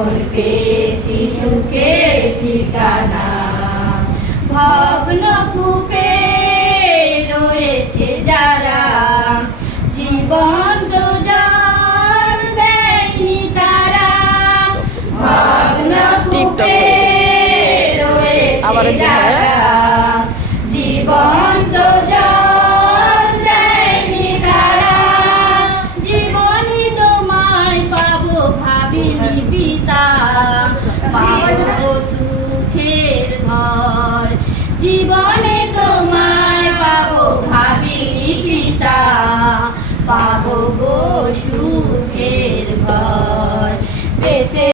এখন পেয়েছি সুখের ঠিকানা। ভগ্ন কূপে রয়েছে যারা, জীবন তো জল দেয়নি তারা। ভগ্ন কূপে রয়েছে যারা, জীবন তো জল দেয়নি তারা। জীবনই তোমায় পাবো ভাবিনি পিতা, পাবো সুখের ঘর। জীবনে তোমায় পাবো ভাবিনি পিতা,